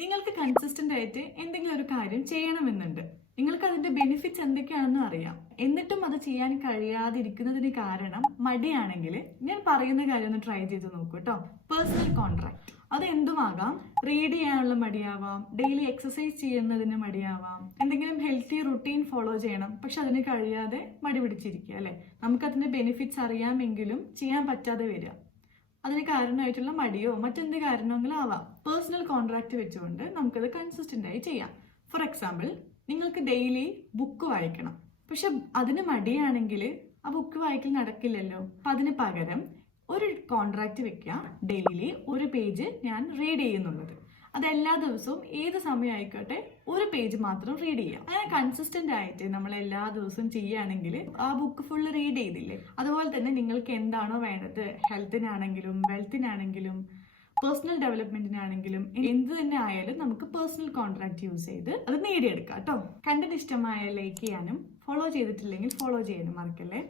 നിങ്ങൾക്ക് കൺസിസ്റ്റന്റ് ആയിട്ട് എന്തെങ്കിലും ഒരു കാര്യം ചെയ്യണമെന്നുണ്ട്. നിങ്ങൾക്ക് അതിന്റെ ബെനിഫിറ്റ്സ് എന്തൊക്കെയാണെന്നും അറിയാം. എന്നിട്ടും അത് ചെയ്യാൻ കഴിയാതിരിക്കുന്നതിന് കാരണം മടിയാണെങ്കിൽ ഞാൻ പറയുന്ന കാര്യം ഒന്ന് ട്രൈ ചെയ്ത് നോക്കൂ കേട്ടോ. പേഴ്സണൽ കോൺട്രാക്ട് അത് എന്തുമാകാം. റീഡ് ചെയ്യാനുള്ള മടിയാവാം, ഡെയിലി എക്സസൈസ് ചെയ്യുന്നതിന് മടിയാവാം, എന്തെങ്കിലും ഹെൽത്തി റുട്ടീൻ ഫോളോ ചെയ്യണം പക്ഷെ അതിന് കഴിയാതെ മടി പിടിച്ചിരിക്കുക അല്ലെ. നമുക്കതിന്റെ ബെനിഫിറ്റ്സ് അറിയാമെങ്കിലും ചെയ്യാൻ പറ്റാതെ വരിക. അതിന് കാരണമായിട്ടുള്ള മടിയോ മറ്റെന്ത് കാരണമെങ്കിലും ആവാം. പേഴ്സണൽ കോൺട്രാക്ട് വെച്ചുകൊണ്ട് നമുക്കത് കൺസിസ്റ്റന്റ് ആയി ചെയ്യാം. ഫോർ എക്സാമ്പിൾ, നിങ്ങൾക്ക് ഡെയിലി ബുക്ക് വായിക്കണം, പക്ഷെ അതിന് മടിയാണെങ്കിൽ ആ ബുക്ക് വായിക്കൽ നടക്കില്ലല്ലോ. അപ്പൊ അതിന് പകരം ഒരു കോൺട്രാക്ട് വെക്കുക, ഡെയിലി ഒരു പേജ് ഞാൻ റീഡ് ചെയ്യുന്നുള്ളത്. അത് എല്ലാ ദിവസവും ഏത് സമയം ആയിക്കോട്ടെ ഒരു പേജ് മാത്രം റീഡ് ചെയ്യാം. അങ്ങനെ കൺസിസ്റ്റന്റ് ആയിട്ട് നമ്മൾ എല്ലാ ദിവസവും ചെയ്യുകയാണെങ്കിൽ ആ ബുക്ക് ഫുള്ള് റീഡ് ചെയ്തില്ലേ. അതുപോലെ തന്നെ നിങ്ങൾക്ക് എന്താണോ വേണ്ടത്, ഹെൽത്തിനാണെങ്കിലും വെൽത്തിനാണെങ്കിലും പേഴ്സണൽ ഡെവലപ്മെന്റിനാണെങ്കിലും എന്ത് തന്നെ ആയാലും നമുക്ക് പേഴ്സണൽ കോൺട്രാക്ട് യൂസ് ചെയ്ത് അത് നേടിയെടുക്കാം കേട്ടോ. കണ്ടന്റ് ഇഷ്ടമായ ലൈക്ക് ചെയ്യാനും ഫോളോ ചെയ്തിട്ടില്ലെങ്കിൽ ഫോളോ ചെയ്യാനും മറക്കല്ലേ.